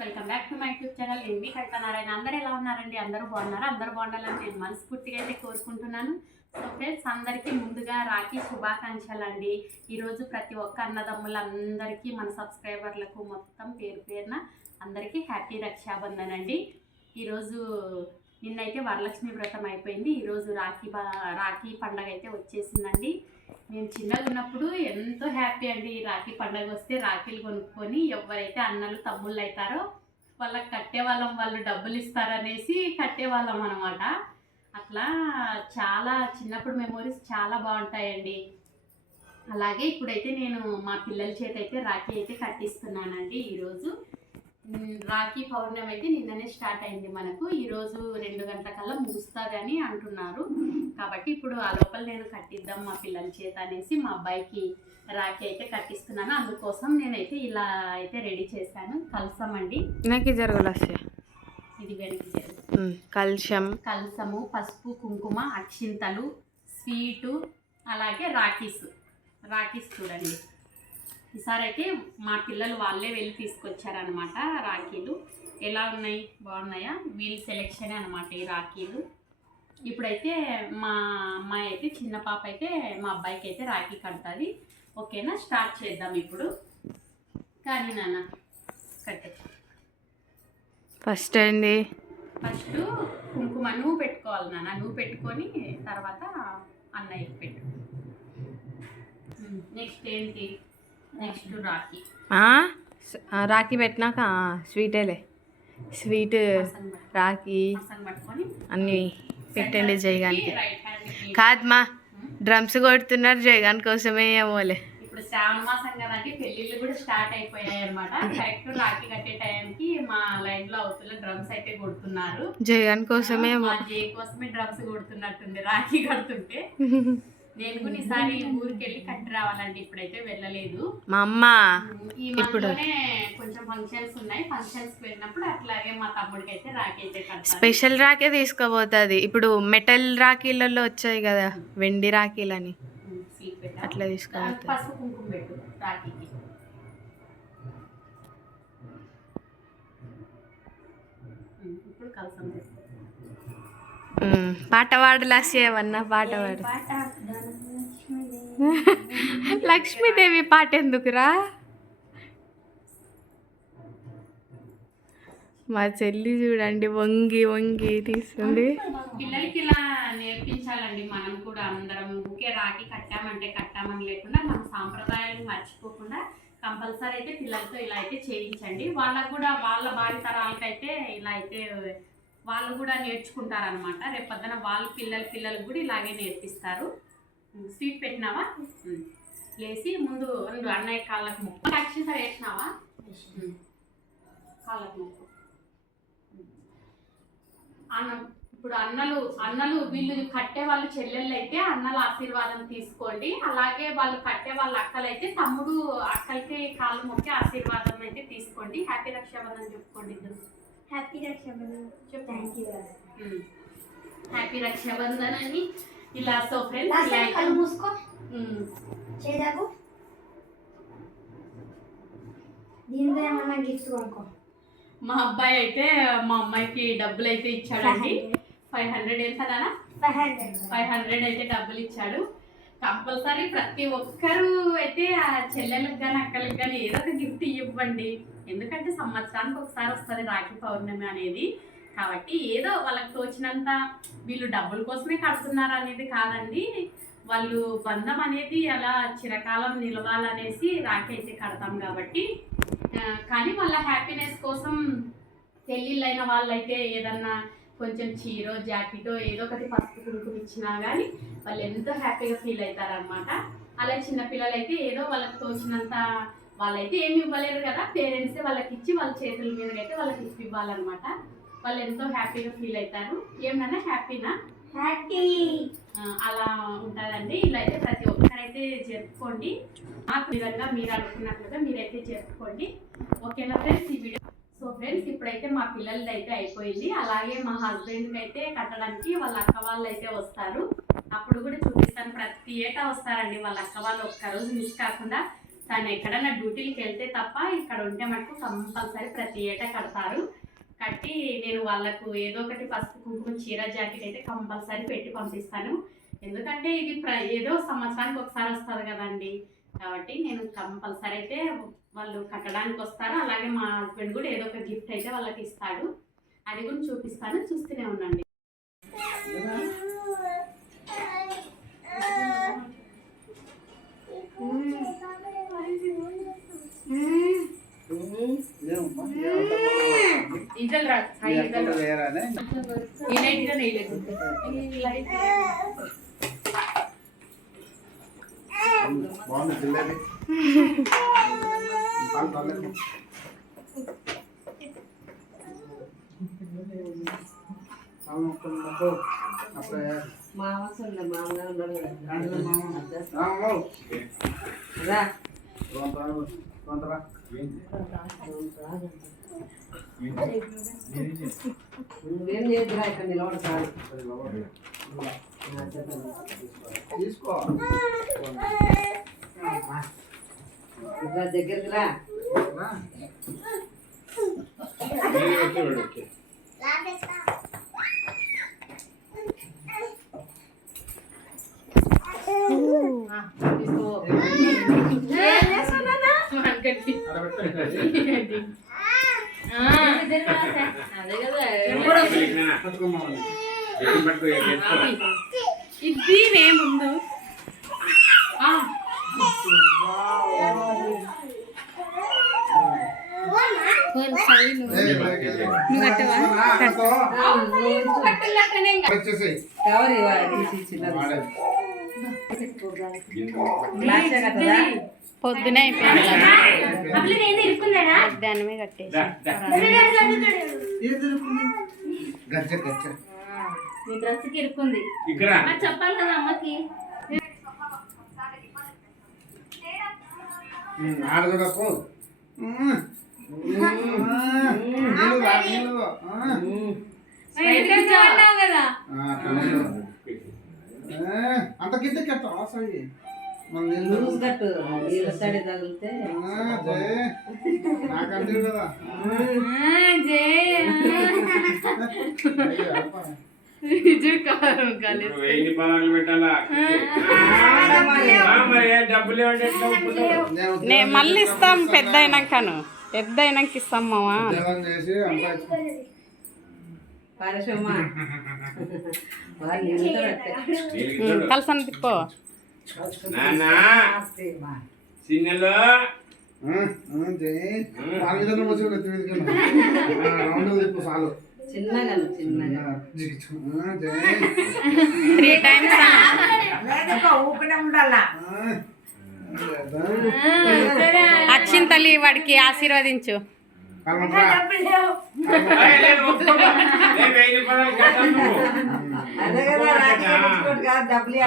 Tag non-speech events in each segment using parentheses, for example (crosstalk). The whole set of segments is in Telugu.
Welcome back to my YouTube channel. MV Kalpanarayana అందరూ ఎలా ఉన్నారండి? అందరూ బాగున్నారా? అందరూ బాగుండాలని నేను మనస్ఫూర్తిగా అయితే కోరుకుంటున్నాను. సో ఫ్రెండ్స్ అందరికీ ముందుగా రాఖీ శుభాకాంక్షలు అండి ఈరోజు ప్రతి ఒక్క అన్నదమ్ములందరికీ మన సబ్స్క్రైబర్లకు మొత్తం పేరు పేరున అందరికీ హ్యాపీ రక్షాబంధన్ అండి ఈరోజు నిన్నైతే వరలక్ష్మి వ్రతం అయిపోయింది. ఈరోజు రాఖీ బా రాఖీ పండగ అయితే వచ్చేసిందండి. నేను చిన్నగా ఉన్నప్పుడు ఎంతో హ్యాపీ అండి. ఈ రాఖీ పండగ వస్తే రాఖీలు కొనుక్కొని ఎవరైతే అన్నలు తమ్ముళ్ళు అవుతారో వాళ్ళకి కట్టేవాళ్ళం వాళ్ళు డబ్బులు ఇస్తారనేసి కట్టేవాళ్ళం అనమాట అట్లా చాలా చిన్నప్పుడు మెమోరీస్ చాలా బాగుంటాయండి. అలాగే ఇప్పుడైతే నేను మా పిల్లల చేత అయితే రాఖీ అయితే కట్టిస్తున్నానండి ఈరోజు. రాఖీ పౌర్ణమి అయితే నిన్ననే స్టార్ట్ అయింది మనకు. ఈరోజు రెండు గంటల కల్లా ముగుస్తుందని అంటున్నారు. కాబట్టి ఇప్పుడు ఆ లోపల నేను కట్టిద్దాం మా పిల్లల చేత అనేసి మా అబ్బాయికి రాఖీ అయితే కట్టిస్తున్నాను. అందుకోసం నేనైతే ఇలా అయితే రెడీ చేశాను. కలసమండి. నాకు జరగలే ఇది వెనక్కి జరుగు. కలుషం. కలసము పసుపు కుంకుమ అక్షింతలు స్వీటు అలాగే రాఖీస్. రాఖీస్ చూడండి. ఈసారి అయితే మా పిల్లలు వాళ్ళే వెళ్ళి తీసుకొచ్చారనమాట రాఖీలు. ఎలా ఉన్నాయి? బాగున్నాయా? వీల్ సెలెక్షన్ అనమాట ఈ రాఖీలు. ఇప్పుడైతే మా అమ్మాయి అయితే చిన్న పాప అయితే మా అబ్బాయికి అయితే రాఖీ కడుతుంది. ఓకేనా? స్టార్ట్ చేద్దాం ఇప్పుడు. కానీ నాన్న కట్టే. ఫస్ట్ ఏంది? ఫస్ట్ కుంకుమ నువ్వు పెట్టుకోవాలి నాన్న. నువ్వు పెట్టుకొని తర్వాత అన్నయ్యకి పెట్టు. నెక్స్ట్ ఏంటి? నెక్స్ట్ రాఖీ. పెట్టినాక స్వీటేలే. స్వీట్ రాఖీ అన్నీ పెట్టండి జయగానికి. కాదమ్మా డ్రమ్స్ కొడుతున్నారు జయగాన్ కోసమే ఏమోలే ఇప్పుడు శ్రావణ మాసం కదండి పెళ్ళిళ్ళు కూడా స్టార్ట్ అయిపోయాయి అనమాట కరెక్ట్ రాఖీ కట్టే టైంకి మా లైన్లో అవుతున్న డ్రమ్స్ అయితే కొడుతున్నారు. జయగాన్ కోసమే మా జే కోసమే డ్రమ్స్ కొడుతున్నట్టుంది రాఖీ కడుతుంటే. (laughs) నేను కూడా ఈసారి ఊరికి వెళ్ళి కట్టి రావాలండి ఇప్పుడైతే వెళ్ళలేదు. మా అమ్మ ఇప్పుడు- కొంచెం ఫంక్షన్స్ ఉన్నాయి. ఫంక్షన్స్ వెళ్ళినప్పుడు అట్లాగే మా తమ్ముడికి అయితే రాఖీ అయితే స్పెషల్ రాఖీ తీసుకోబోతుంది ఇప్పుడు మెటల్ రాఖీలలో వచ్చాయి కదా వెండి రాఖీలని. అట్లా తీసుకోబోతుంది పసుపు కుంకుమ పెట్టు రాఖీకి. ఇప్పుడు కలసం పాట పాడు లాస్యవన్నా పాట పాడు. పాట? (laughs) లక్ష్మీదేవి పాట ఎందుకురా? మా చెల్లి చూడండి వంగి వంగి తీస్తుంది పిల్లలకి ఇలా నేర్పించాలండి మనం కూడా అందరం. ఊకే రాకి కట్టామంటే కట్టామని లేకుండా మన సాంప్రదాయాలను మర్చిపోకుండా కంపల్సరీ అయితే పిల్లలతో ఇలా అయితే చేయించండి. వాళ్ళకు కూడా వాళ్ళ భావి తరాలకైతే ఇలా అయితే వాళ్ళు కూడా నేర్చుకుంటారనమాట రేపు పొద్దున వాళ్ళ పిల్లల పిల్లలకు కూడా ఇలాగే నేర్పిస్తారు. స్వీట్ పెట్టినావా. లేసి ముందు రెండు అన్నయ్య కాళ్ళకు ముక్కు అక్షింత వేసినావా. కాళ్ళకు ముక్కు అన్నం. ఇప్పుడు అన్నలు అన్నలు వీళ్ళు కట్టే వాళ్ళు చెల్లెళ్ళు అయితే అన్నల ఆశీర్వాదం తీసుకోండి. అలాగే వాళ్ళు కట్టే వాళ్ళ అక్కలైతే తమ్ముడు అక్కలకి కాళ్ళు మొక్కి ఆశీర్వాదం అయితే తీసుకోండి. హ్యాపీ రక్షాబంధన్ చెప్పుకోండి ఇద్దరు. హ్యాపీ రక్షాబంధన్ చెప్పు. Thank you. హ్యాపీ రక్షాబంధన్ అని ఇలా సో ఫ్రెండ్స్ ఇలా కళ్ళు మూసుకో. చేదాకు దీంతో ఏమన్నా గిఫ్ట్ కొనుక్కో మా అబ్బాయి అయితే మా అమ్మాయికి డబ్బులు అయితే ఇచ్చాడండి. ఫైవ్ హండ్రెడ్ ఎంత నాన్న? ఫైవ్ హండ్రెడ్ ఫైవ్ హండ్రెడ్ అయితే డబ్బులు ఇచ్చాడు. కంపల్సరీ ప్రతి ఒక్కరు అయితే ఆ చెల్లెలకు కానీ అక్కలకు కానీ ఏదో ఒక గిఫ్ట్ ఇవ్వండి. ఎందుకంటే సంవత్సరానికి ఒకసారి వస్తుంది రాఖీ పౌర్ణమి అనేది. కాబట్టి ఏదో వాళ్ళకి తోచినంత వీళ్ళు డబ్బుల కోసమే కడుతున్నారు అనేది కాదండి. వాళ్ళు బంధం అనేది అలా చిరకాలం నిలవాలనేసి రాఖీ అయితే కడతాం కాబట్టి కానీ వాళ్ళ హ్యాపీనెస్ కోసం పెళ్ళిళ్ళైన వాళ్ళైతే ఏదన్నా కొంచెం చీరో జాకెటో ఏదో ఒకటి పసుపు కుంకుమ ఇచ్చినా కానీ వాళ్ళు ఎంతో హ్యాపీగా ఫీల్ అవుతారనమాట అలా చిన్నపిల్లలు అయితే ఏదో వాళ్ళకి తోచినంత వాళ్ళైతే ఏమి ఇవ్వలేరు కదా. పేరెంట్సే వాళ్ళకి ఇచ్చి వాళ్ళ చేతుల మీద అయితే వాళ్ళకి ఇప్పి ఇవ్వాలన్నమాట. వాళ్ళు ఎంతో హ్యాపీగా ఫీల్ అవుతారు. ఏమన్నా హ్యాపీనా? హ్యాపీ. ఆ, అలా ఉంటుందండి. ఇలా అయితే ప్రతి ఒక్కరైతే జరుపుకోండి నాకు విధంగా మీరు అనుకున్నట్లుగా మీరైతే జరుపుకోండి ఓకేనా ఫ్రెండ్స్? ఈ వీడియో సో ఫ్రెండ్స్ ఇప్పుడైతే మా పిల్లలది అయితే అయిపోయింది. అలాగే మా హస్బెండ్కి అయితే కట్టడానికి వాళ్ళ అక్క వాళ్ళు అయితే వస్తారు. అప్పుడు కూడా చూపిస్తాను. ప్రతి ఏటా వస్తారండి వాళ్ళ అక్క వాళ్ళు. ఒక్క రోజు మిస్ కాకుండా తను ఎక్కడైనా డ్యూటీకి వెళ్తే తప్ప ఇక్కడ ఉంటే మటుకు కంపల్సరీ ప్రతి ఏటా కడతారు. కట్టి నేను వాళ్ళకు ఏదో ఒకటి పసుపు కుంకుమ చీర జాకెట్ అయితే కంపల్సరీ పెట్టి పంపిస్తాను. ఎందుకంటే ఇది ప్ర ఏదో సంవత్సరానికి ఒకసారి వస్తుంది కదండి. కాబట్టి నేను కంపల్సరీ అయితే వాళ్ళు కట్టడానికి వస్తారు. అలాగే మా హస్బెండ్ కూడా ఏదో ఒక గిఫ్ట్ అయితే వాళ్ళకి ఇస్తాడు. అది కూడా చూపిస్తాను. చూస్తూనే ఉండండి. (laughs) (laughs) బాగుంది పాలు పర్లేదు మామ నువ్వేం చేయొద్దురా ఇక్కడ బాబు. తీసుకో. ఇంకా దగ్గరికి రా ఇది ఇంకా. వచ్చేసేయ్. కవర్ తీసి పొద్దునే అయిపోయింది. దానిమే కట్టేసి. మీ డ్రెస్కి ఇరుక్కుంది. చెప్పాలి కదా అమ్మకి. అంత మన నీళ్ళు లూజ్ కట్టు తగిలితే నాకంటే కదా. వెయ్యి పెట్టాలా? మళ్ళీ ఇస్తాం. పెద్ద అయినాకను పెద్ద అయినాక ఇస్తాం మావా (laughs) తిప్పో. సిన్నెలో చిన్నగా చిన్నగా త్రీ టైమ్స్? అక్షిన్ తల్లి వాడికి ఆశీర్వదించు కలమంట్రా. డబ్బులు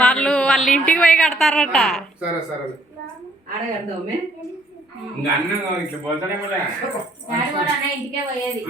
వాళ్ళ వాళ్ళు ఇంటికి పోయి కడతారట. సరే సరే. ఇంకా అన్నం ఇట్లా పోతాడే కూడా ఇంటికే పోయేది.